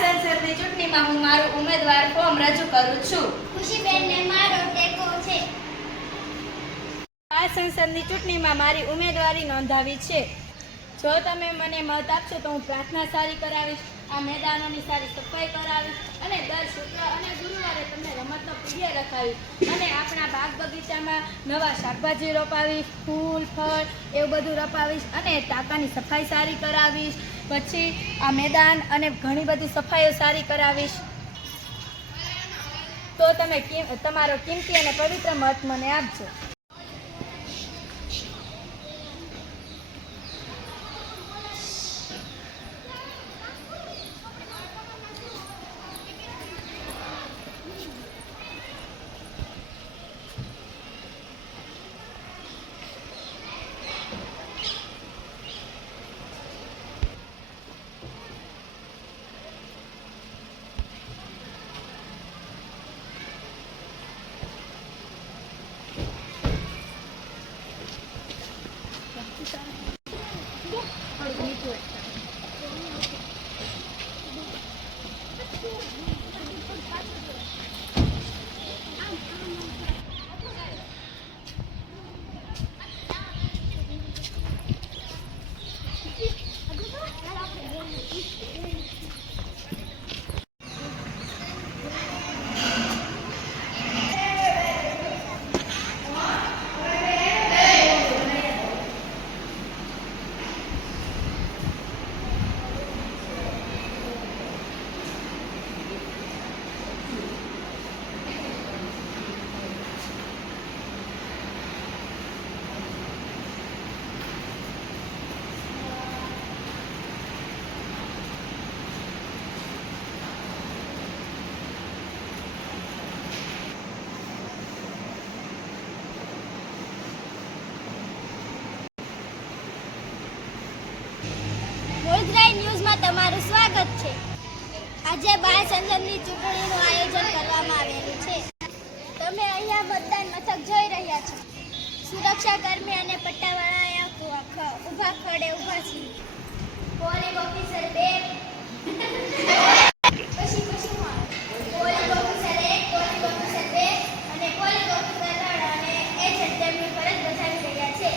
સંસદની ચૂંટણીમાં હું મારું ઉમેદવાર ફોર્મ રજૂ કરું છું. ખુશીબેનને મારો ટેકો છે. આ સંસદની ચૂંટણીમાં મારી ઉમેદવારી નોંધાવી છે. જો તમે મને મત આપશો તો હું પ્રાર્થના સારી કરાવીશ, આ મેદાનોની સારી સફાઈ કરાવીશ અને દર શુક્ર અને ગુરુવારે તમને રમતનો પીરિયડ રખાવીશ અને આપણા બાગ બગીચામાં નવા શાકભાજી રોપાવીશ, ફૂલ ફળ એવું બધું રોપાવીશ અને ટાંકાની સફાઈ સારી કરાવીશ. પછી આ મેદાન અને ઘણી બધી સફાઈઓ સારી કરાવીશ. તો તમે તમારો કિંમતી અને પવિત્ર મત મને આપજો. મૂળગ્રાહી ન્યૂઝમાં તમારું સ્વાગત છે. આજે 12 સંસદની ચૂંટણીનું આયોજન કરવામાં આવેલું છે. તમે અહીંયા મતદાન મથક જોઈ રહ્યા છો. સુરક્ષા કર્મી અને પટ્ટાવાળા ઊભા ખડે ઊભા છે. Polling officer 2 polling officer 1, polling officer 2 અને પોલિંગ ઓફિસર 3 અને એજન્ટ તેમની ફરજ બજાવી રહ્યા છે.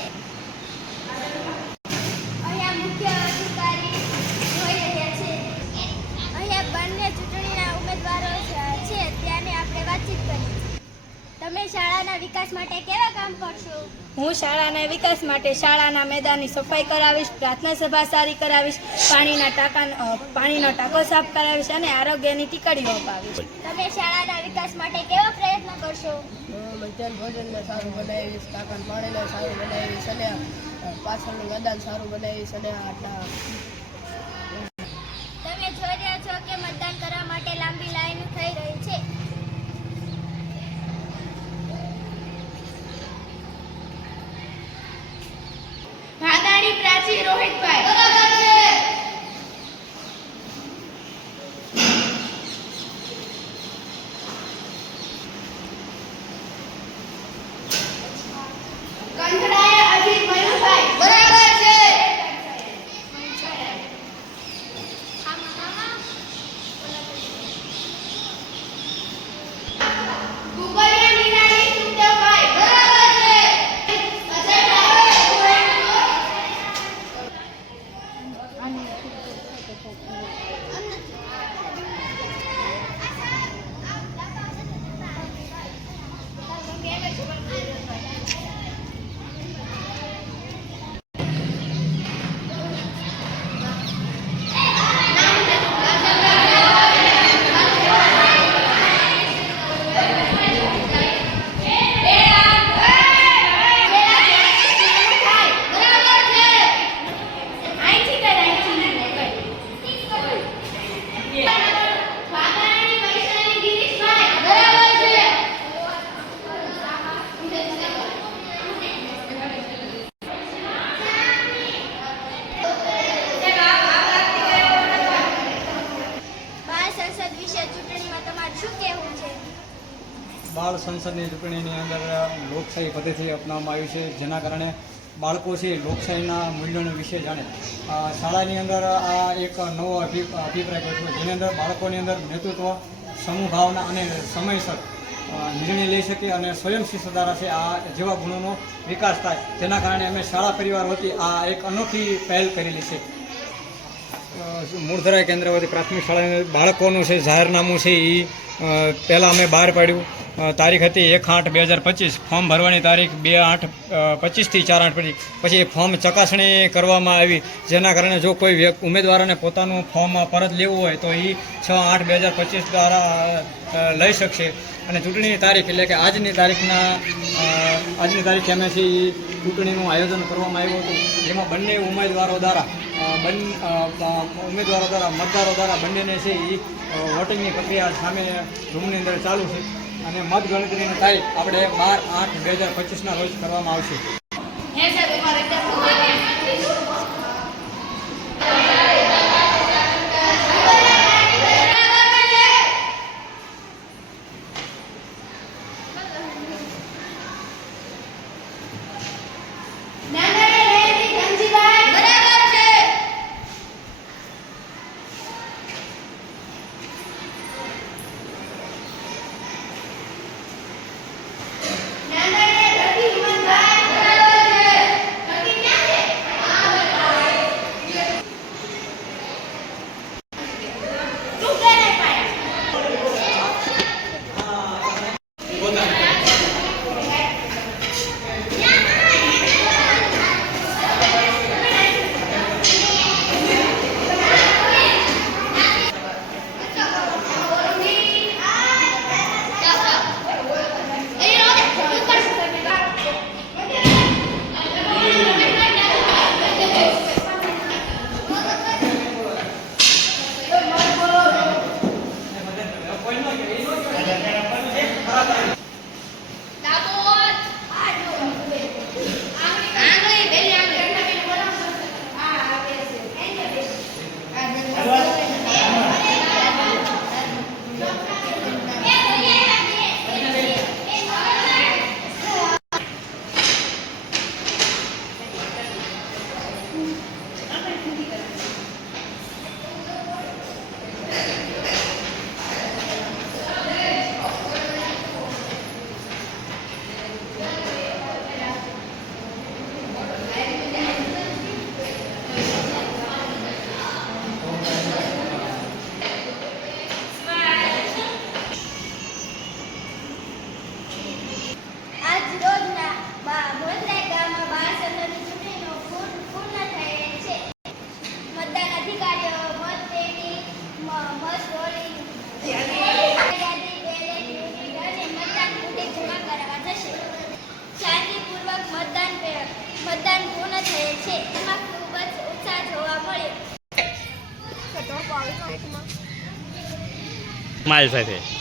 અહીંયા મુખ્ય અધિકારી જોઈ રહ્યા છે. અહીંયા બંને ચૂંટણીના ઉમેદવારો છે ત્યાંને આપણે વાતચીત કરી. તમે શાળાના વિકાસ માટે કેવા કામ કરશો? હું શાળાના વિકાસ માટે શાળાના મેદાનની સફાઈ કરાવીશ, પ્રાર્થના સભા સારી કરાવીશ, પાણીનો ટાંકો સાફ કરાવીશ અને આરોગ્યની ટીકડીઓ અપાવીશ. તમે શાળાના વિકાસ માટે કેવા પ્રયત્ન કરશો? મધ્યાહન ભોજનને સારું બનાવીશ, ટાંકાનું પાણીને સારું બનાવીશ અને પાછળનું મેદાન સારું બનાવીશ અને તમે જોઈ રહ્યા છો કે મતદાન કરવા માટે લાંબી લાઈન થઈ રહી છે. ભાદાણી પ્રાચી રોહિતભાઈ. કંઠડાએ અજીત મયુરભાઈ. બરાબર છે. ગુગળિયા નિરાણી સુખદેવભાઈ. બરાબર છે. બાળ સંસદની ચૂંટણીની અંદર લોકશાહી પદ્ધતિ અપનાવવામાં આવી છે, જેના કારણે બાળકો છે લોકશાહીના મૂલ્યોના વિશે જાણે. શાળાની અંદર આ એક નવો અભિપ્રાય કર્યો જેની અંદર બાળકોની અંદર નેતૃત્વ, સમૂહ ભાવના અને સમયસર નિર્ણય લઈ શકે અને સ્વયંશિસ્ત દ્વારા છે આ જેવા ગુણોનો વિકાસ થાય. જેના કારણે અમે શાળા પરિવાર વતી આ એક અનોખી પહેલ કરેલી છે. મૂળધરા કેન્દ્ર વતી પ્રાથમિક શાળાના બાળકોનું છે જાહેરનામું છે એ પહેલાં અમે બહાર પાડ્યું. તારીખ હતી 1/8/2025. ફોર્મ ભરવાની તારીખ 2/8/25થી 4/8 પછી એ ફોર્મ ચકાસણી કરવામાં આવી. જેના કારણે જો કોઈ ઉમેદવારોને પોતાનું ફોર્મ પરત લેવું હોય તો એ 6/8/2025 દ્વારા લઈ શકશે. અને ચૂંટણીની તારીખ એટલે કે આજની તારીખે અમે છે એ ચૂંટણીનું આયોજન કરવામાં આવ્યું હતું. જેમાં બંને ઉમેદવારો દ્વારા મતદારો દ્વારા બંનેને છે એ વોટિંગની પ્રક્રિયા સામે રૂમની અંદર ચાલુ છે. અને મતગણતરીની તારીખ આપણે 12/8/2025ના રોજ કરવામાં આવશે. મતદાન પૂર્ણ થયેલ છે. એમાં ખૂબ જ ઉત્સાહ જોવા મળ્યો. મારી સાથે